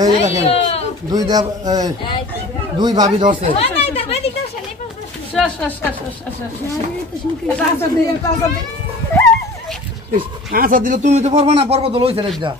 এই যে দেখেন দুই ভাবি ধরছে। আচ্ছা দিলে তুমি তো পারবা না, পারবো তো লইছে রেজা।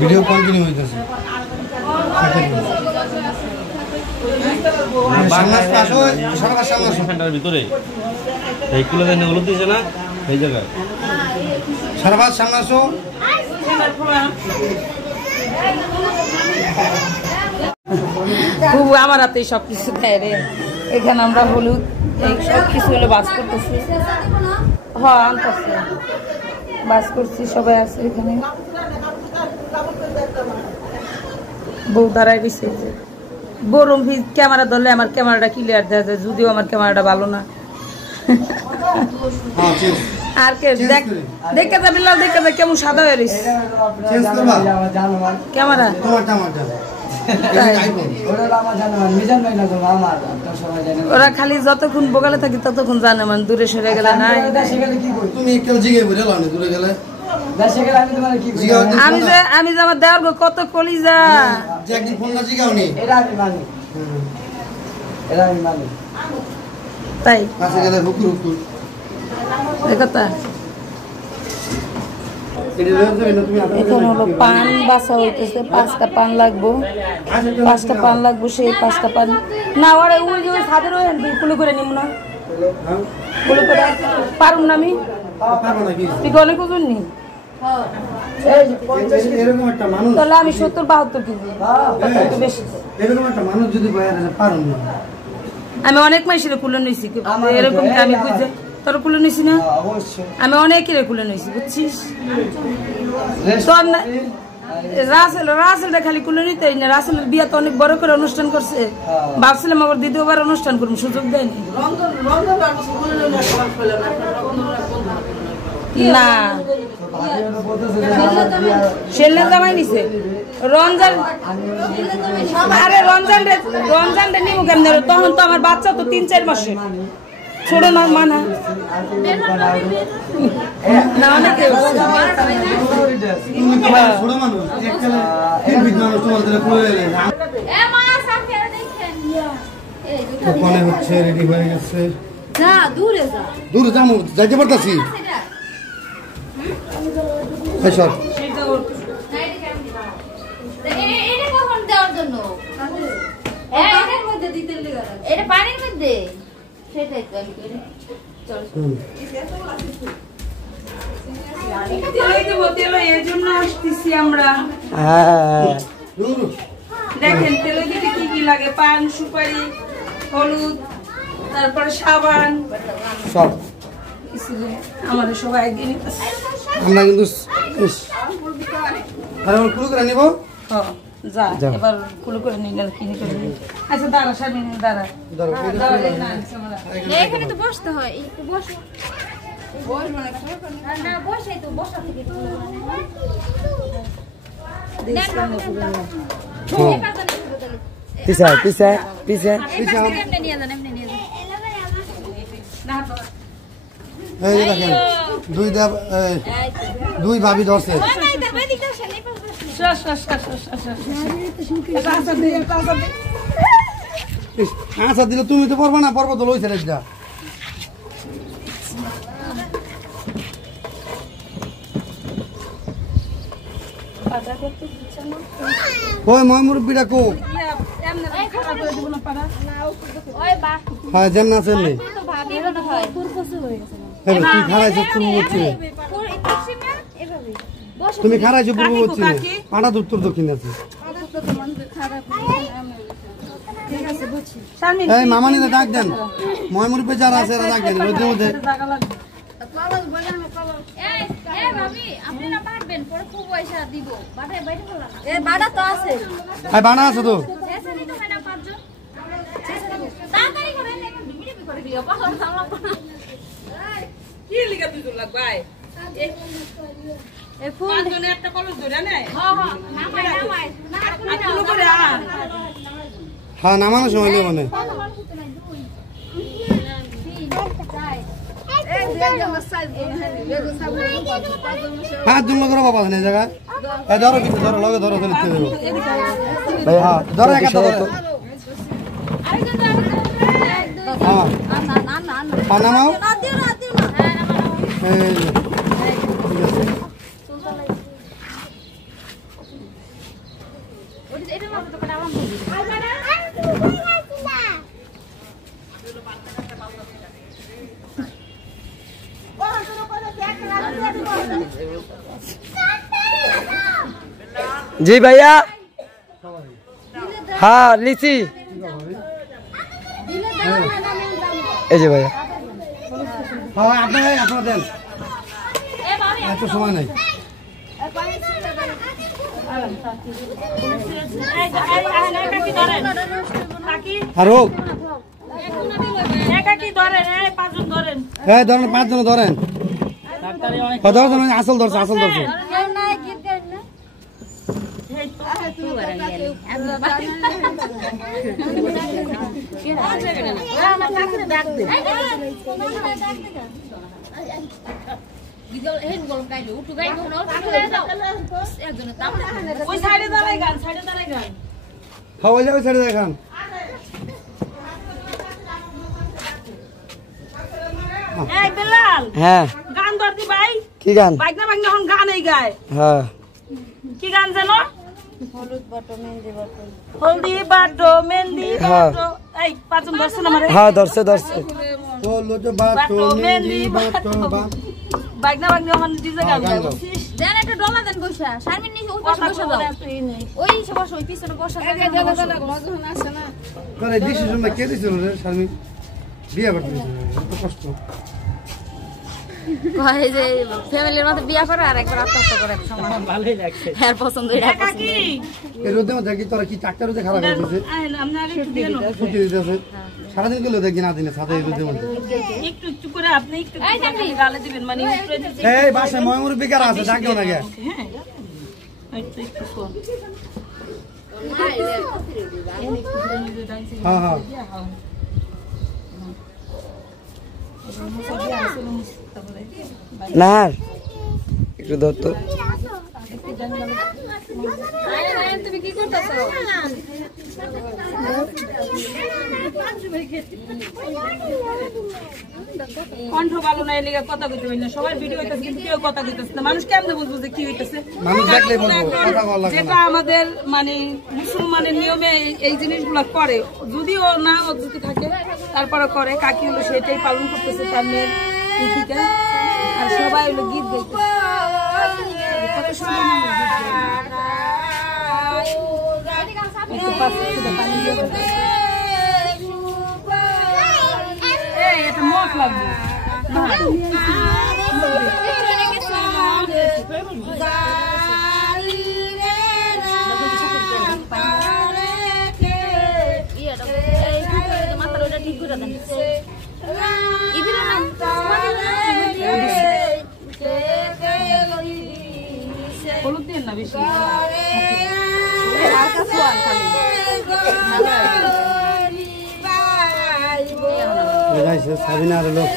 ভিডিও কন্টিনিউ হইতেছে। ভিতরে এইগুলো হলুদ দিয়েছে না এই জায়গায় সারাবাদ সামনে আসো। খুব আমার হাতে সবকিছু দেয় রে। এখানে আমরা হলুদ এই সবকিছু হলো বাস করতেছি। হ্যাঁ আনতেছি, বাস করছি, সবাই আছে এখানে। বউ দাঁড়ায় দিছে, বরং ক্যামেরা ধরলে আমার ক্যামেরাটা ক্লিয়ার দেওয়া যায়, যদিও আমার ক্যামেরাটা ভালো না। আর কে দেখে যাবি, দেখে যা কেমন সাদা হয়ে রয়েছে ক্যামেরা। ওরা খালি যতক্ষণ বোকালে থাকি ততক্ষণ জানে, মানে দূরে সরে গেলে না। আমি যে আমার দেওয়ার কত কলিজা, তাই কথা। এখানে হলো পান বাসা হইতেছে, 5টা পান লাগবো, 5টা পান লাগবো। সেই 5টা পান না ওরা ওই যে ছাদের কুলো করে নিব না, কুলো করে পারুম না আমি। তুই অনেক ওজন নি, তাহলে আমি 70-72 কেজি বেশি। আমি অনেক মাইসিরে কুলো নিয়েছি এরকম, আমি বুঝছি তোর কুলো নিছি না, আমি অনেকের কুলো নিয়েছি বুঝছিস। রাসেলটা খালি কুলো নিতে না, রাসেলের বিয়া তো অনেক বড় করে অনুষ্ঠান করছে, ভাবছিলাম আবার দ্বিতীয়বার অনুষ্ঠান করবো, সুযোগ দেয়নি। না শেল্লা জামাই নিছে রমজান। আরে রমজানটা নিব কেমন, তখন তো আমার বাচ্চা তো 3-4 মাসে ছোট না, মানা না অনেকে হচ্ছে রেডি হয়ে গেছে। দূরে যাবো, যাইতে পারতাছি। দেখেন তেল দিতে কি কি লাগে, পান, সুপারি, হলুদ, তারপরে সাবান সব আমাদের সবাই একদিন আমরা কিন্তু কুলো করে নিব। যা এবার কুলো করে নিলে কিনে করে নিই। আচ্ছা দাঁড়া সামনে দাঁড়া, এখানে তো বসতে হয়, একটু বসো না, বসাই তো বসা থেকে দেখেন দুই ভাবি ধরছে। আচ্ছা দিলে তুমি তো পারবা না, পারবো তো লইছে রেজা। ওই ময়মুরব্বিটা কো যেমন আছেন তুই খারাইছ পূর্ববর্তী, তুমি খারাইছ পূর্ববর্তী, পাড়া উত্তর দক্ষিণ আছে। এই মামানিরা ডাক দেন, ময়মুরব্বি যারা আছে এরা ডাক দেন রোদের মধ্যে। ভাবি আপনি না পারবেন পরে খুব পয়সা দিব বাড়া বাইরে বলা না এ বাড়া তো আছে এই বানা আছে তো এসে দিতে হয় না পাঁচজন তাড়াতাড়ি করেন ভিডিও করে দিও পাগল সামলা কি লিখা তুই তোর লাগবাই এ ফুল পাঁচজনে একটা কলস ধরে নেয় হ্যাঁ নামাই না আকুলো করে আ হ্যাঁ নামানোর সময় নেই মানে হ্যাঁ তুমি ধরো বাবা এই জায়গা ধরো কিছু ধরো লগে ধরো লিখতে দেবো ভাই হ্যাঁ ধরো একটা ধরো হ্যাঁ নামাও এই যে, ঠিক আছে এটা না তো করে আমার जी भैया हाँ लीची এই যে ভাইয়া হ্যাঁ আপনারা দেন এত সময় নাই আর হোক হ্যাঁ ধরেন 5 জন ধরেন ধরেন আসল ধরছে ওই যাবে ছেড়ে দেখান হ্যাঁ গান ধরতি ভাই কি গান বাগনা বাগনা এখন গানই গায় হ্যাঁ কি গান জানো হলদি বাটো মেহেন্দি হ্যাঁ। বাটো এই পাঁচজন ধরছে না আমারে হ্যাঁ ধরছে বলো তো বাটো মেহেন্দি বাটো বাগনা বাগনা এখন ডিজে গান গায় দেন একটা ডলা দেন বসা শারমিন নিচে ওই পাশে বসা দাও ওই সে বসা ওই পিছনে বসা করে ডিসিশন না কে দিছিল রে শারমিন বিয়ে করতে এত কষ্ট কয় যে ফ্যামিলির মধ্যে বিয়া করে আর একবার আত্মহত্যা করে সমান ভালোই লাগছে হ্যাঁ পছন্দ এটা পছন্দ এই রোদে মধ্যে কি তোরা কি চারটা রোদে খারাপ হয়ে গেছে আমরা আগে একটু দিয়ে নাও। ছুটি দিতেছে সারাদিন গেলে দেখি না দিনে সাথে এই রোদের মধ্যে একটু একটু করে আপনি একটু গালে দিবেন মানে একটু এই বাসায় ময়মুর বেকার আছে ডাকিও না গে হ্যাঁ একটু একটু কম হ্যাঁ হ্যাঁ না একটু ধর তো তুমি কি করতেছো কণ্ঠ ভালো নাই লেগে কথা কইতে পারি না সবার ভিডিও হইতাছে কিন্তু কেউ কথা কইতাছে না মানুষ কেমনে বুঝবো যে কি হইতাছে মানুষ দেখলেই বলবো কথা বলা লাগবে যেটা আমাদের মানে মুসলমানের নিয়মে এই জিনিসগুলো করে যদিও না অদ্ভুত থাকে তারপরে করে কাকি হলো সেটাই পালন করতেছে তার মেয়ের তিথিতে আর সবাই হলো গীত গাইতেছে কত সুন্দর মানুষ গীত গায়। একটু পাশে একটু পানি দিয়ে দাও। এই এটা মত লাগবে ঠিক করে দেন ইদিরা না হলুদ দিন না বেশি সাবিনা আর লোক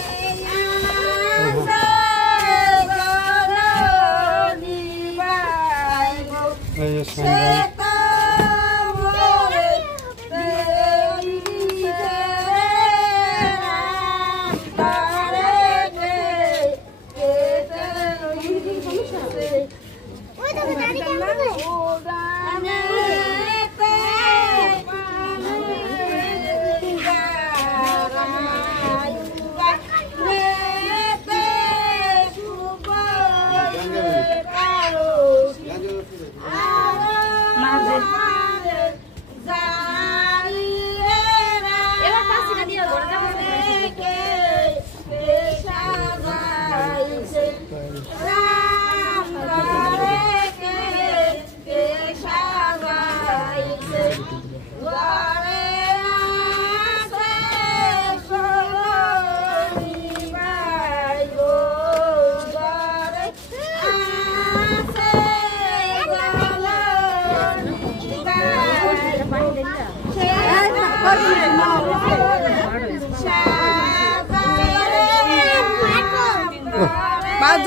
এবার পাঁচটা দিয়ে ঘরে যাবো কে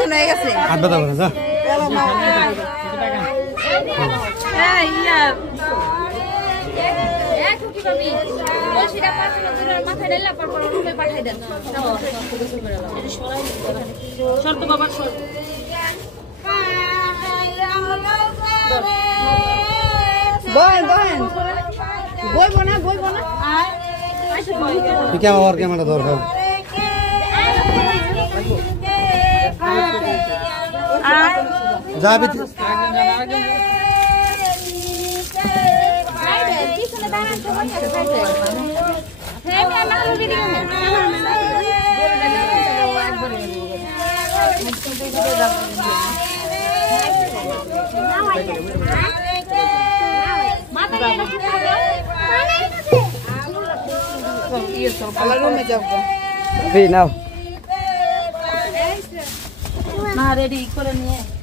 ওজন হয়ে গেছে হাত ব্যথা করে যা আমার ক্যামেরা দরকার যাবি নাও না রেডি করে নিয়ে